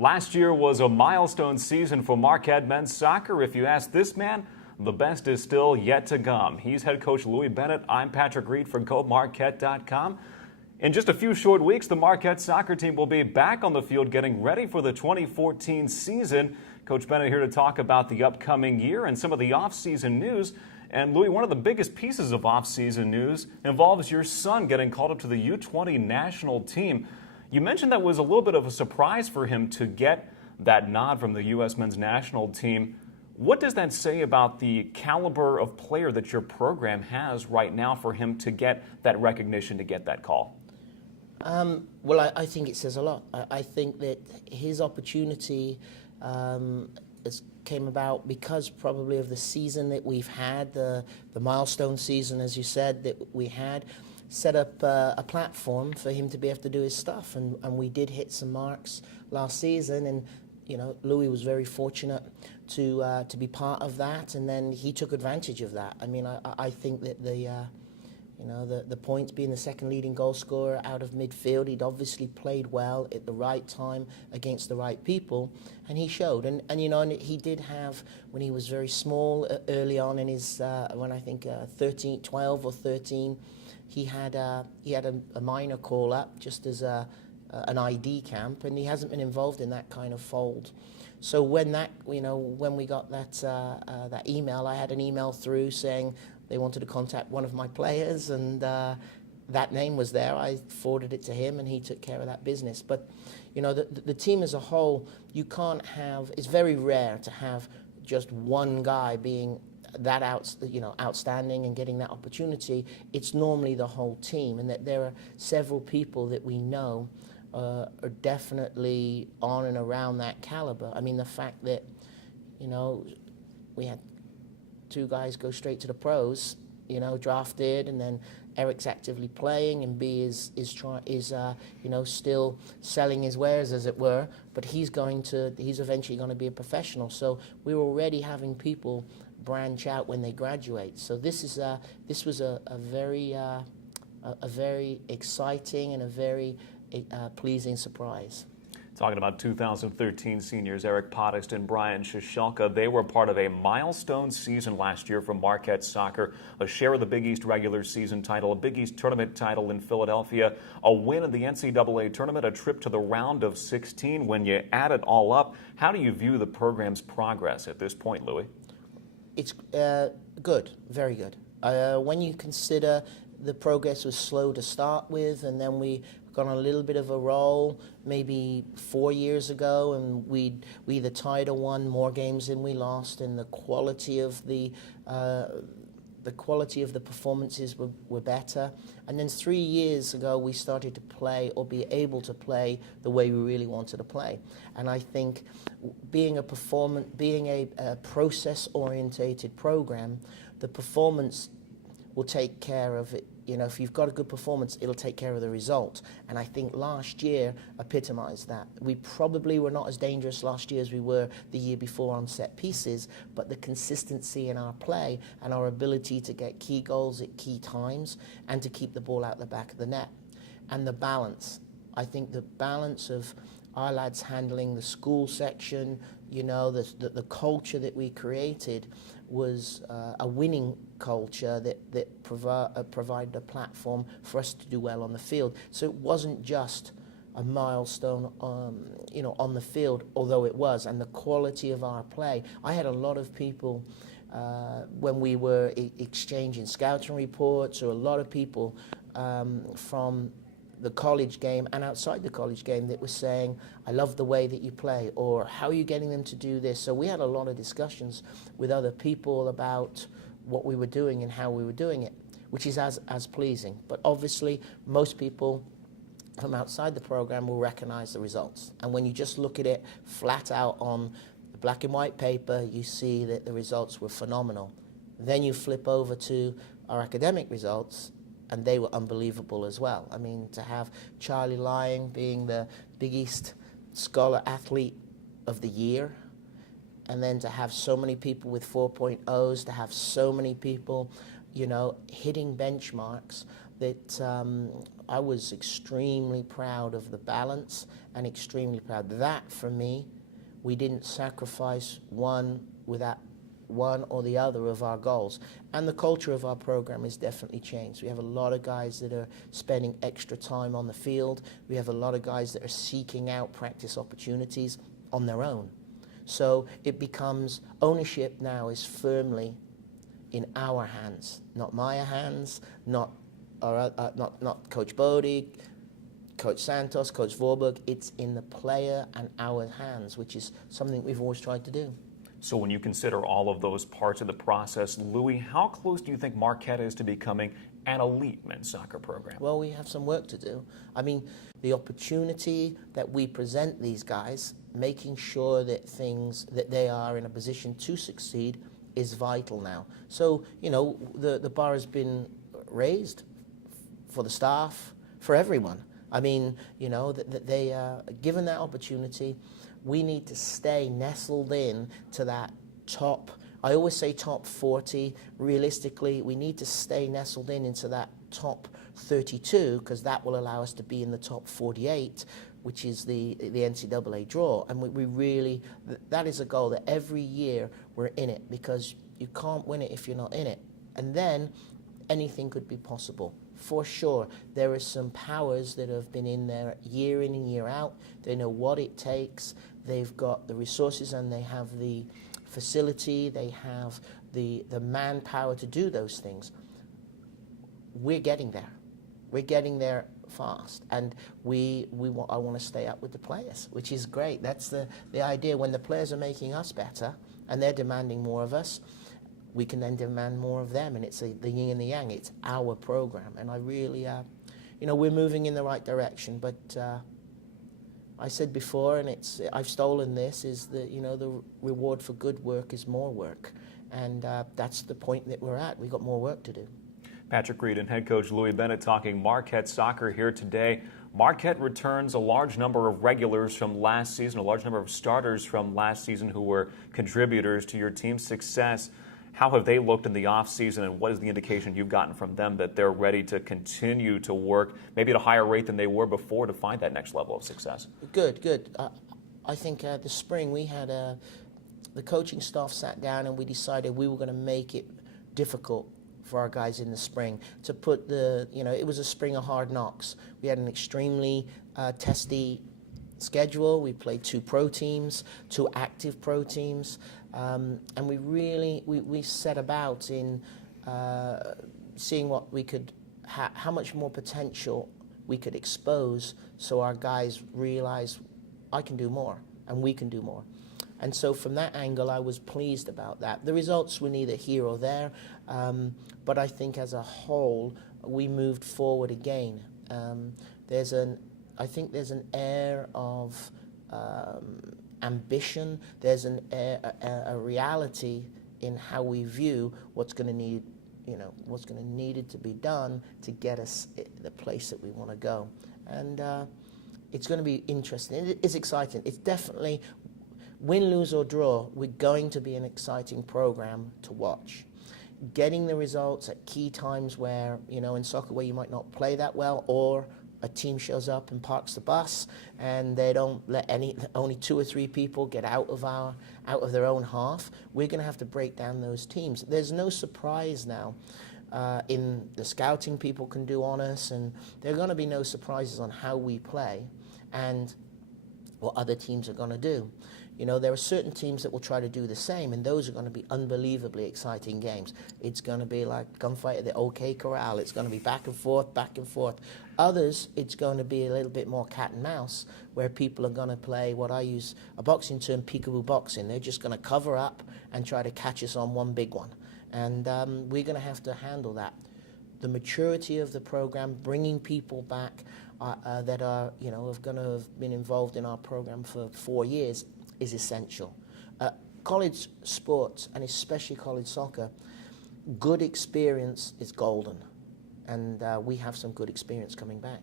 Last year was a milestone season for Marquette men's soccer. If you ask this man, the best is still yet to come. He's head coach Louie Bennett. I'm Patrick Reed for GoMarquette.com. In just a few short weeks, the Marquette soccer team will be back on the field getting ready for the 2014 season. Coach Bennett here to talk about the upcoming year and some of the off-season news. And Louie, one of the biggest pieces of off-season news involves your son getting called up to the U20 national team. You mentioned that was a little bit of a surprise for him to get that nod from the U.S. men's national team. What does that say about the caliber of player that your program has right now for him to get that recognition, to get that call? Well, I think it says a lot. I think that his opportunity came about because probably of the season that we've had, the milestone season, as you said, that we had, set up a platform for him to be able to do his stuff. And we did hit some marks last season, and you know, Louis was very fortunate to be part of that, and then he took advantage of that. I mean, I think that the points, being the second leading goal scorer out of midfield, he'd obviously played well at the right time against the right people, and he showed. And you know, and he did have, when he was very small, early on in his, when I think 12 or 13, he had a minor call up just as an ID camp, and he hasn't been involved in that kind of fold. So when when we got that email, I had an email through saying they wanted to contact one of my players, and that name was there. I forwarded it to him, and he took care of that business. But you know, the team as a whole, you can't have. It's very rare to have just one guy being that outstanding and getting that opportunity. It's normally the whole team, and that there are several people that we know are definitely on and around that caliber. I mean, the fact that, you know, we had two guys go straight to the pros, you know, drafted, and then Eric's actively playing, and B is still selling his wares, as it were, but he's eventually going to be a professional. So we're already having people branch out when they graduate. So this was a very exciting and a very pleasing surprise. Talking about 2013 seniors Eric Potist and Brian Shashelka, they were part of a milestone season last year for Marquette soccer, a share of the Big East regular season title, a Big East tournament title in Philadelphia, a win in the NCAA tournament, a trip to the round of 16. When you add it all up, how do you view the program's progress at this point, Louie? It's good, very good. When you consider the progress was slow to start with, and then we got on a little bit of a roll maybe 4 years ago, and we either tied or won more games than we lost, and the quality of the performances were better. And then 3 years ago we started to play, or be able to play, the way we really wanted to play. And I think being a process-orientated program, the performance will take care of it. You know, if you've got a good performance, it'll take care of the result. And I think last year epitomized that. We probably were not as dangerous last year as we were the year before on set pieces, but the consistency in our play and our ability to get key goals at key times and to keep the ball out the back of the net. And the balance. I think the balance of our lads handling the school section, you know, the culture that we created was a winning culture that provided a platform for us to do well on the field. So it wasn't just a milestone, on the field, although it was, and the quality of our play. I had a lot of people when we were exchanging scouting reports, or a lot of people from the college game and outside the college game that was saying, I love the way that you play, or how are you getting them to do this? So we had a lot of discussions with other people about what we were doing and how we were doing it, which is as pleasing. But obviously most people from outside the program will recognize the results. And when you just look at it flat out on the black and white paper, you see that the results were phenomenal. Then you flip over to our academic results, and they were unbelievable as well. I mean, to have Charlie Lying being the Big East Scholar Athlete of the Year, and then to have so many people with 4.0s, to have so many people, you know, hitting benchmarks that I was extremely proud of the balance and extremely proud. That, for me, we didn't sacrifice one without one or the other of our goals. And the culture of our program has definitely changed. We have a lot of guys that are spending extra time on the field. We have a lot of guys that are seeking out practice opportunities on their own. So it becomes, ownership now is firmly in our hands, not my hands, not Coach Bodie, Coach Santos, Coach Vorberg. It's in the player and our hands, which is something we've always tried to do. So when you consider all of those parts of the process, Louie, how close do you think Marquette is to becoming an elite men's soccer program? Well, we have some work to do. I mean, the opportunity that we present these guys, making sure that they are in a position to succeed, is vital now. So, you know, the bar has been raised for the staff, for everyone. I mean, you know, that they are given that opportunity. We need to stay nestled in to that top, I always say top 40. Realistically, we need to stay nestled into that top 32, because that will allow us to be in the top 48, which is the NCAA draw. And we really, that is a goal that every year we're in it, because you can't win it if you're not in it. And then anything could be possible. For sure, there are some powers that have been in there year in and year out. They know what it takes. They've got the resources and they have the facility. They have the manpower to do those things. We're getting there. We're getting there fast, and I want to stay up with the players, which is great. That's the idea. When the players are making us better and they're demanding more of us, we can then demand more of them, and it's the yin and the yang. It's our program, and I really, you know, we're moving in the right direction. But I said before, and I've stolen this, is that, you know, the reward for good work is more work, and that's the point that we're at. We've got more work to do. Patrick Reed and head coach Louie Bennett talking Marquette soccer here today. Marquette returns a large number of regulars from last season, a large number of starters from last season who were contributors to your team's success. How have they looked in the offseason, and what is the indication you've gotten from them that they're ready to continue to work, maybe at a higher rate than they were before, to find that next level of success? Good. I think the spring we had the coaching staff sat down and we decided we were going to make it difficult for our guys in the spring to put it was a spring of hard knocks. We had an extremely testy schedule. We played 2 pro teams, 2 active pro teams. And we really, we set about in seeing what we could, how much more potential we could expose, so our guys realize I can do more and we can do more. And so from that angle, I was pleased about that. The results were neither here or there, but I think as a whole, we moved forward again. I think there's an air of ambition. There's a reality in how we view what's going to need, what's going to needed to be done to get us the place that we want to go. And it's going to be interesting. It's exciting. It's definitely, win, lose or draw, we're going to be an exciting program to watch. Getting the results at key times where, in soccer where you might not play that well, or a team shows up and parks the bus and they don't let only 2 or 3 people get out of their own half. We're going to have to break down those teams. There's no surprise now in the scouting people can do on us, and there are going to be no surprises on how we play and what other teams are going to do. There are certain teams that will try to do the same, and those are going to be unbelievably exciting games. It's going to be like gunfight at the OK Corral. It's going to be back and forth, back and forth. Others, it's going to be a little bit more cat and mouse, where people are going to play what I use a boxing term, peekaboo boxing. They're just going to cover up and try to catch us on one big one. And we're going to have to handle that. The maturity of the program, bringing people back that are, going to have been involved in our program for 4 years, is essential. College sports, and especially college soccer, good experience is golden, and we have some good experience coming back.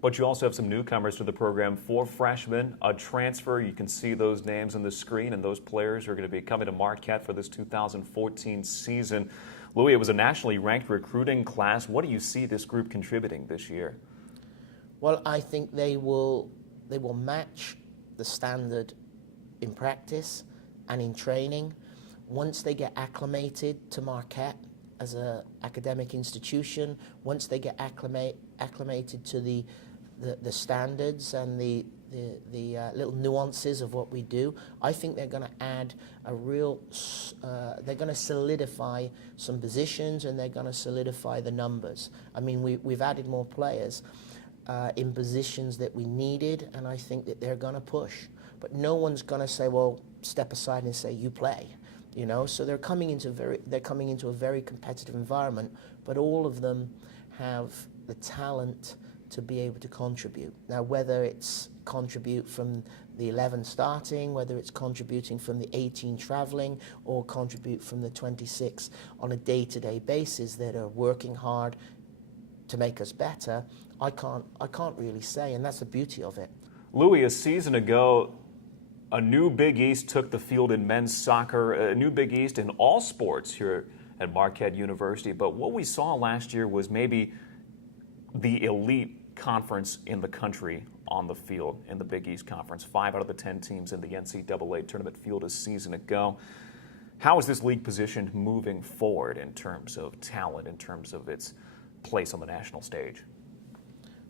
But you also have some newcomers to the program, 4 freshmen, a transfer. You can see those names on the screen, and those players are going to be coming to Marquette for this 2014 season. Louie, it was a nationally ranked recruiting class. What do you see this group contributing this year? Well, I think they will match the standard in practice and in training. Once they get acclimated to Marquette as an academic institution, once they get acclimated to the standards and the little nuances of what we do, I think they're going to add a real, they're going to solidify some positions, and they're going to solidify the numbers. I mean, we've added more players in positions that we needed, and I think that they're going to push. But no one's going to say, well, step aside and say, you play. You know, so they're coming into a very competitive environment, but all of them have the talent to be able to contribute. Now, whether it's contribute from the 11 starting, whether it's contributing from the 18 traveling, or contribute from the 26 on a day-to-day basis that are working hard to make us better, I can't really say, and that's the beauty of it. Louie, a season ago, a new Big East took the field in men's soccer, a new Big East in all sports here at Marquette University. But what we saw last year was maybe the elite conference in the country on the field in the Big East Conference. 5 out of the 10 teams in the NCAA tournament field a season ago. How is this league positioned moving forward in terms of talent, in terms of its place on the national stage?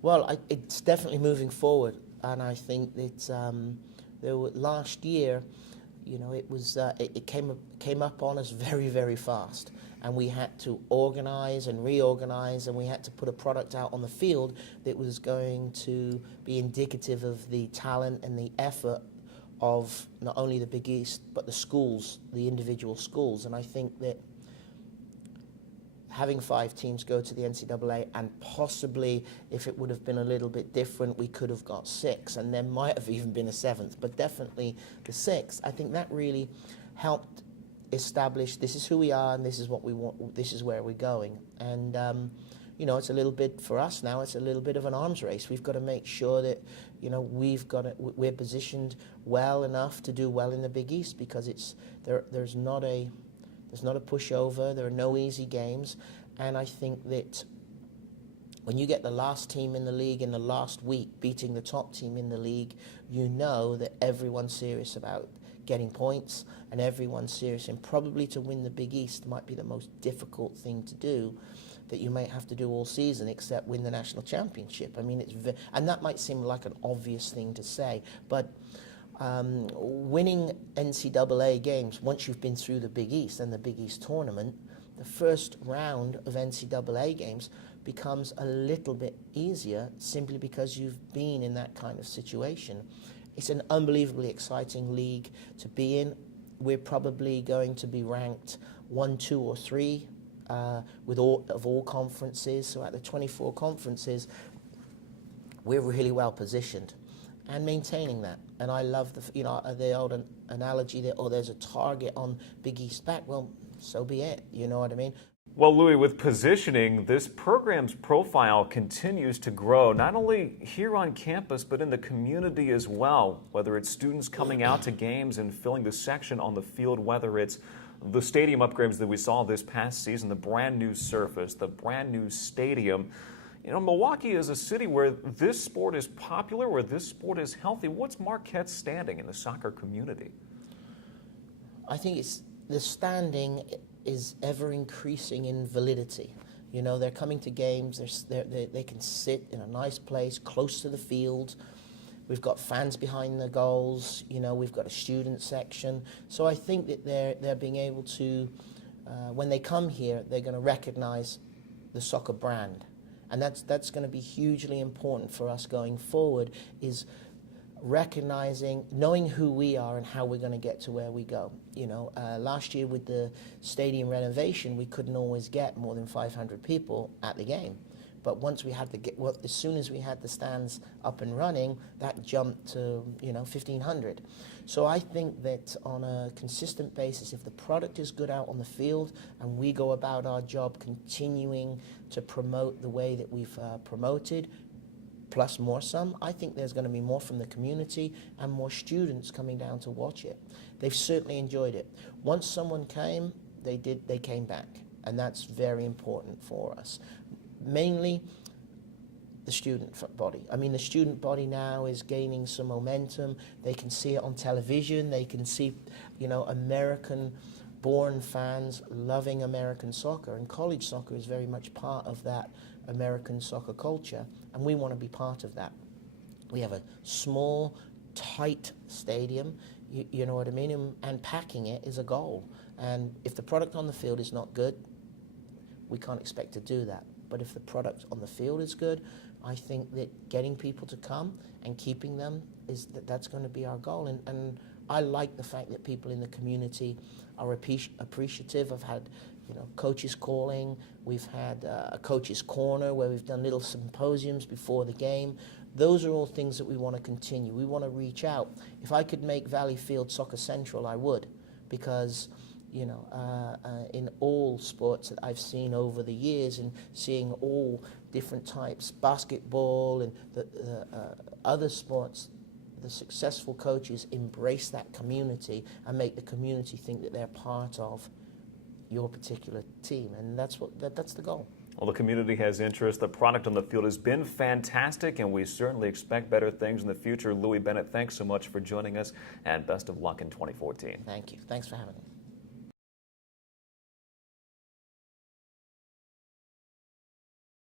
Well, it's definitely moving forward, and I think that last year, you know, it came up on us very, very fast, and we had to organize and reorganize, and we had to put a product out on the field that was going to be indicative of the talent and the effort of not only the Big East but the schools, the individual schools. And I think that having 5 teams go to the NCAA, and possibly, if it would have been a little bit different, we could have got 6, and there might have even been a 7th, but definitely the 6th. I think that really helped establish this is who we are, and this is what we want, this is where we're going. And you know, it's a little bit, for us now, it's a little bit of an arms race. We've got to make sure that, you know, we're positioned well enough to do well in the Big East, because there's not a pushover, there are no easy games, and I think that when you get the last team in the league in the last week beating the top team in the league, you know that everyone's serious about getting points, and everyone's serious, and probably to win the Big East might be the most difficult thing to do that you might have to do all season, except win the national championship. I mean, and that might seem like an obvious thing to say, but winning NCAA games, once you've been through the Big East and the Big East tournament, the first round of NCAA games becomes a little bit easier, simply because you've been in that kind of situation. It's an unbelievably exciting league to be in. We're probably going to be ranked 1, 2, or 3 with all conferences. So at the 24 conferences, we're really well positioned, and maintaining that. And I love the old analogy that, oh, there's a target on Big East back. Well, so be it. You know what I mean? Well, Louie, with positioning, this program's profile continues to grow, not only here on campus, but in the community as well, whether it's students coming out to games and filling the section on the field, whether it's the stadium upgrades that we saw this past season, the brand new surface, the brand new stadium. You know, Milwaukee is a city where this sport is popular, where this sport is healthy. What's Marquette's standing in the soccer community? I think the standing is ever increasing in validity. You know, they're coming to games, they can sit in a nice place, close to the field. We've got fans behind the goals, you know, we've got a student section. So I think that they're being able to, when they come here, they're going to recognize the soccer brand. And that's going to be hugely important for us going forward, is recognizing, knowing who we are and how we're going to get to where we go. You know, last year with the stadium renovation, we couldn't always get more than 500 people at the game. But once we had as soon as we had the stands up and running, that jumped to, you know, 1,500. So I think that on a consistent basis, if the product is good out on the field and we go about our job continuing to promote the way that we've promoted, plus more some, I think there's going to be more from the community and more students coming down to watch it. They've certainly enjoyed it. Once someone came, they came back, and that's very important for us. Mainly, the student body. I mean, the student body now is gaining some momentum. They can see it on television. They can see, you know, American-born fans loving American soccer, and college soccer is very much part of that American soccer culture, and we want to be part of that. We have a small, tight stadium, you know what I mean, and packing it is a goal. And if the product on the field is not good, we can't expect to do that. But if the product on the field is good, I think that getting people to come and keeping them, that's going to be our goal. And I like the fact that people in the community are appreciative. I've had, you know, coaches calling. We've had a coach's corner where we've done little symposiums before the game. Those are all things that we want to continue. We want to reach out. If I could make Valley Field Soccer Central, I would, because, you know, in all sports that I've seen over the years, and seeing all different types, basketball and the other sports, the successful coaches embrace that community and make the community think that they're part of your particular team, and that's the goal. Well, the community has interest. The product on the field has been fantastic, and we certainly expect better things in the future. Louie Bennett, thanks so much for joining us, and best of luck in 2014. Thank you. Thanks for having me.